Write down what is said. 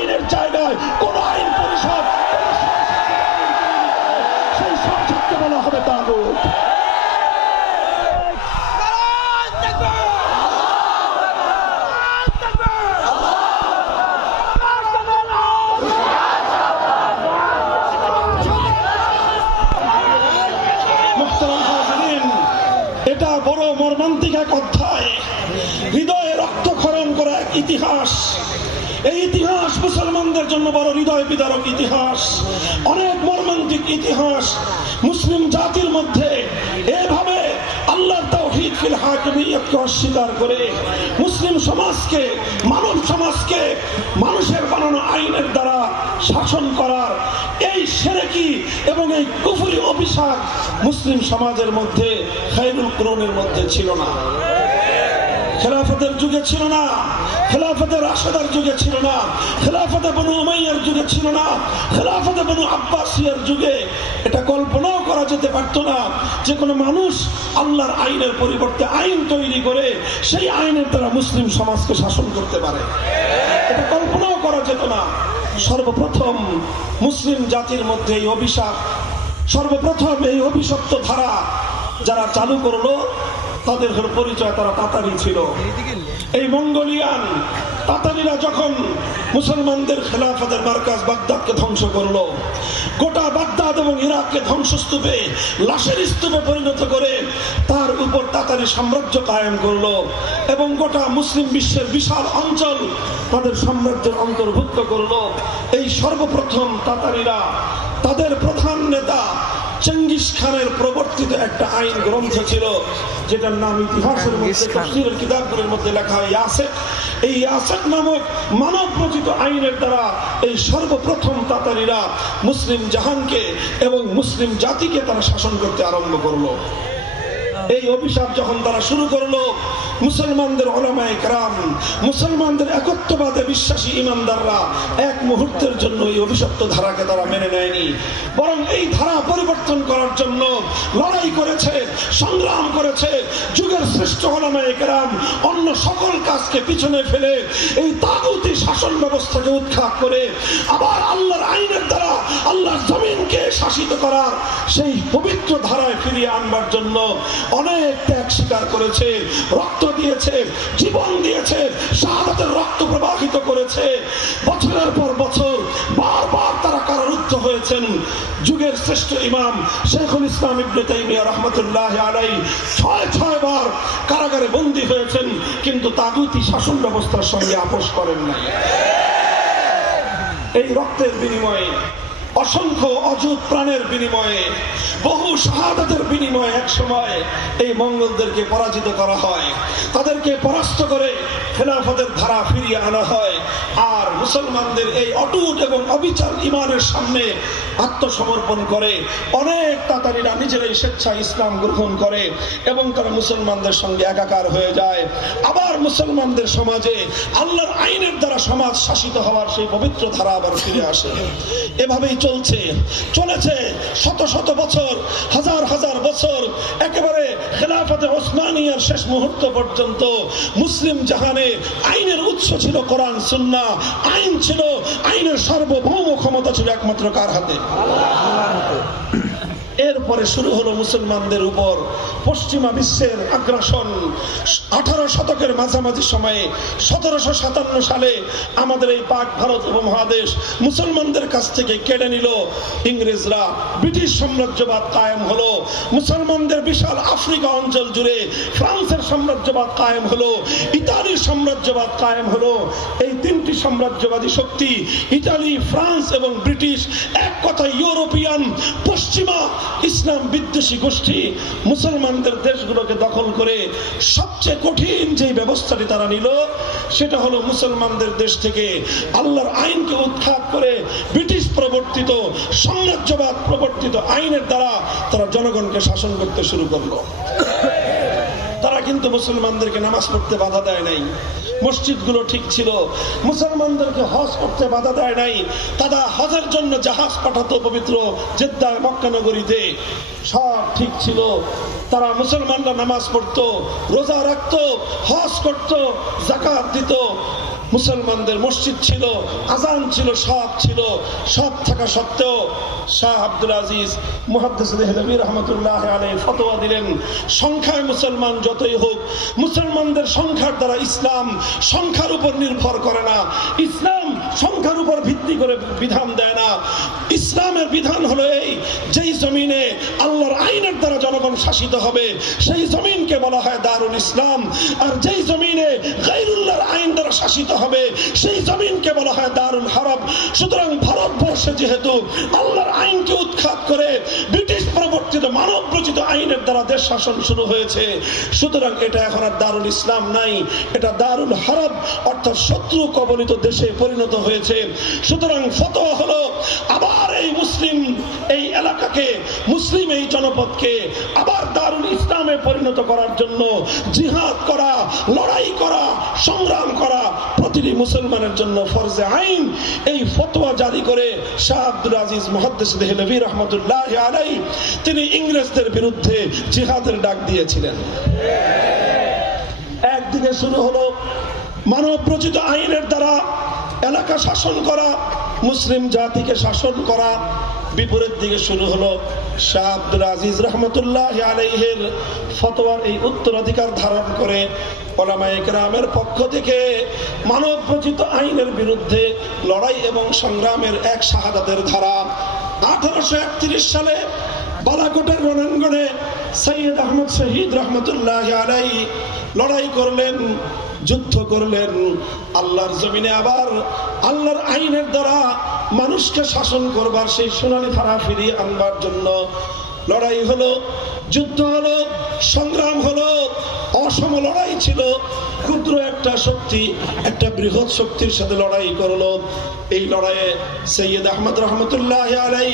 আইনের জায়গায় কোন আইন পরিষদ সেই সংসদকে বলা হবে তাগুত। এটা অধ্যায়। হৃদয়ে রক্তক্ষরণ করা এক ইতিহাস। এই ইতিহাস, মুসলমানদের জন্য বড় হৃদয় বিদারক ইতিহাস, অনেক মর্মান্তিক ইতিহাস। মুসলিম জাতির মধ্যে এভাবে হাকিমিয়তকে অস্বীকার করে মুসলিম সমাজকে, মানব সমাজকে মানুষের বানানো আইনের দ্বারা শাসন করার এই সেরেকি এবং এই কুফুরি অভিশাপ মুসলিম সমাজের মধ্যে খাইরুল কুরনের মধ্যে ছিল না। খেলাফতের যুগে ছিল না। খেলাফতের রাশেদার যুগে ছিল না। খেলাফতে বনু উমাইয়ার যুগে ছিল না। খেলাফতে বনু আব্বাসিয়ার যুগে এটা কল্পনাও করা যেতে পারত না। যে কোনো মানুষ আল্লাহর আইনের পরিবর্তে আইন তৈরি করে সেই আইনের দ্বারা মুসলিম সমাজকে শাসন করতে পারে। এটা কল্পনাও করা যেত না। সর্বপ্রথম মুসলিম জাতির মধ্যে এই অভিশাপ, সর্বপ্রথম এই অভিশপ্ত ধারা যারা চালু করল তাদের পরিচয় তারা তাতারি ছিল। এই মঙ্গোলিয়ান তাতারিরা যখন মুসলমানদের খেলাফতের মার্কাজ বাগদাদকে ধ্বংস করল, গোটা বাগদাদ এবং ইরাককে ধ্বংসস্তূপে, লাশের স্তূপে পরিণত করে তার উপর তাতারি সাম্রাজ্য কায়েম করল এবং গোটা মুসলিম বিশ্বের বিশাল অঞ্চল তাদের সাম্রাজ্যের অন্তর্ভুক্ত করল। এই সর্বপ্রথম তাতারিরা তাদের প্রধান নেতা চেঙ্গিস খানের প্রবর্তিত একটা আইন গ্রন্থ ছিল যেটার নাম ইতিহাসের মধ্যে। তফসিরের কিতাবগুলোর মধ্যে লেখা হয় ইয়াসেক এই ইয়াসেক নামক মানব রচিত আইনের দ্বারা এই সর্বপ্রথম তাতারিরা মুসলিম জাহানকে এবং মুসলিম জাতিকে তারা শাসন করতে আরম্ভ করল এই অভিশাপ যখন তারা শুরু করল, মুসলমানদের ওলামায় গ্রাম মুসলমানদের একত্ববাদে বিশ্বাসী ইমানদাররা এক মুহূর্তের জন্য এই অভিশপ্ত ধারাকে তারা মেনে নেয়নি। বরং এই ধারা পরিবর্তন করার জন্য লড়াই করেছে, সংগ্রাম করেছে। যুগের শ্রেষ্ঠ ওলামায় গ্রাম অন্য সকল কাজকে পিছনে ফেলে এই তাগুতি শাসন ব্যবস্থাকে উৎখাত করে আবার আল্লাহর আইনের দ্বারা আল্লাহর জমিনকে শাসিত করার সেই পবিত্র ধারায় ফিরিয়ে আনবার জন্য অনেক ত্যাগ স্বীকার করেছে, রক্ত দিয়েছে, জীবন দিয়েছে, শাহাদাতের রক্ত প্রবাহিত করেছে। বছরের পর বছর বারবার তারা কারারুদ্ধ হয়েছেন। যুগের শ্রেষ্ঠ ইমাম শেখুল ইসলাম ইবনে তাইমিয়া রহমতুল্লাহ আলাই ছয় ছয় বার কারাগারে বন্দী হয়েছেন, কিন্তু তাগুতি শাসন ব্যবস্থার সঙ্গে আপোষ করেন নাই। এই রক্তের বিনিময়ে অসংখ্য অযুত প্রাণের বিনিময়ে, বহু শাহাদাতের বিনিময়ে এক সময় এই মঙ্গলদেরকে পরাজিত করা হয়। তাদেরকে পরাস্ত করে খেলাফতের ধারা ফিরিয়ে আনা হয়। আর মুসলমানদের এই অটুট এবং অবিচার ইমানের সামনে আত্মসমর্পণ করে, অনেক তাতারিরা নিজেরাই স্বেচ্ছা ইসলাম গ্রহণ করে এবং তারা মুসলমানদের সঙ্গে একাকার হয়ে যায়। আবার মুসলমানদের সমাজে আল্লাহর আইনের দ্বারা সমাজ শাসিত হওয়ার সেই পবিত্র ধারা আবার ফিরে আসে। এভাবেই চলছে, চলেছে শত শত বছর, হাজার হাজার বছর, একেবারে খেলাফতে ওসমানিয়ার শেষ মুহূর্ত পর্যন্ত মুসলিম জাহানে আইনের উৎস ছিল কোরআন, সুন্না। আইন ছিল, আইনের সার্বভৌম ক্ষমতা ছিল একমাত্র কার হাতে? এরপরে শুরু হলো মুসলমানদের উপর পশ্চিমা বিশ্বের আগ্রাসন। আঠারো শতকের মাঝামাঝি সময়ে সতেরোশো সাতান্ন সালে আমাদের এই পাক ভারত উপমহাদেশ মুসলমানদের কাছ থেকে কেড়ে নিল। ইংরেজরা ব্রিটিশ সাম্রাজ্যবাদ কায়েম হলো। মুসলমানদের বিশাল আফ্রিকা অঞ্চল জুড়ে ফ্রান্সের সাম্রাজ্যবাদ কায়েম হলো। ইতালির সাম্রাজ্যবাদ কায়েম হলো। এই তিনটি সাম্রাজ্যবাদী শক্তি ইতালি, ফ্রান্স এবং ব্রিটিশ এক কথা ইউরোপিয়ান পশ্চিমা ইসলাম বিদ্বেষী গোষ্ঠী মুসলমানদের দেশগুলোকে দখল করে সবচেয়ে কঠিন যে ব্যবস্থাটি তারা নিল, সেটা হলো মুসলমানদের দেশ থেকে আল্লাহর আইনকে উত্থাপ করে ব্রিটিশ প্রবর্তিত, সাম্রাজ্যবাদ প্রবর্তিত আইনের দ্বারা তারা জনগণকে শাসন করতে শুরু করল। কিন্তু মুসলমানদেরকে নামাজ পড়তে বাধা দেয় নাই। মসজিদগুলো ঠিক ছিল। মুসলমানদেরকে হজ করতে বাধা দেয় নাই। তারা হজের জন্য জাহাজ পাঠাতো পবিত্র জেদ্দা মক্কানগরীতে সব ঠিক ছিল। তারা মুসলমানরা নামাজ পড়তো, রোজা রাখতো, হজ করতো জাকাত দিত। মুসলমানদের মসজিদ ছিল, আজান ছিল সব ছিল। সব থাকা সত্ত্বেও শাহ আব্দুল আজিজ, মুহাদ্দিস রহমতুল্লাহ আলাই ফতোয়া দিলেন, সংখ্যায় মুসলমান যতই হোক, মুসলমানদের সংখ্যার দ্বারা ইসলাম সংখ্যার উপর নির্ভর করে না। ইসলাম সংখ্যার উপর ভিত্তি করে বিধান দেয় না। ইসলামের বিধান হলো এই, যেই জমিনে আইনের দ্বারা জনগণ শাসিত হবে, সেই জমিনকে বলা হয় দারুল ইসলাম। আর যেই জমিনে গাইরুল্লাহর আইন দ্বারা শাসিত হবে, সেই জমিনকে বলা হয় দারুল হারাব সুতরাং ভারতবর্ষে যেহেতু আল্লাহর আইনকে উৎখাত করে ব্রিটিশ প্রবর্তিত মানব রচিত আইনের দ্বারা দেশ শাসন শুরু হয়েছে, সুতরাং এটা এখন আর দারুল ইসলাম নাই, এটা দারুল হারাব অর্থাৎ শত্রু কবলিত দেশে পরিণত হয়েছে। সুতরাং ফতোয়া হলো, আবার এই এই মুসলিম এই জনপদকে আবার দারুল ইসলামে পরিণত করার জন্য জিহাদ করা, লড়াই করা, সংগ্রাম করা প্রতিটি মুসলমানের জন্য ফরজে আইন। এই ফতোয়া জারি করে শাহ আব্দুল আজিজ মহাদ্দেশ দেহলভী রহমতুল্লাহ আলাই তিনি ইংরেজদের বিরুদ্ধে জিহাদের ডাক দিয়েছিলেন। একদিকে শুরু হলো মানব রচিত আইনের দ্বারা এলাকা শাসন করা, মুসলিম জাতিকে শাসন করা বিপরীত দিকে শুরু হলো শাহ আব্দুল আজিজ রহমতুল্লাহ আলাইহের ফতোয়ার এই উত্তরাধিকার ধারণ করে ওলামায়ে কেরামের পক্ষ থেকে মানব রচিত আইনের বিরুদ্ধে লড়াই এবং সংগ্রামের এক শাহাদাতের ধারা। আঠারোশো একত্রিশ সালে বালাকোটের রণাঙ্গনে সৈয়দ আহমদ শহীদ রহমতুল্লাহ আলাই লড়াই করলেন, যুদ্ধ করলেন। আল্লাহর জমিনে আবার আল্লাহর আইনের দ্বারা মানুষকে শাসন করবার সেই সোনালী ধারা ফিরিয়ে আনবার জন্য লড়াই হলো, যুদ্ধ হলো, সংগ্রাম হলো, অসম লড়াই ছিল। ক্ষুদ্র একটা শক্তি, একটা বৃহৎ শক্তির সাথে লড়াই করল। এই লড়াইয়ে সৈয়দ আহমদ রহমতুল্লাহ আলাই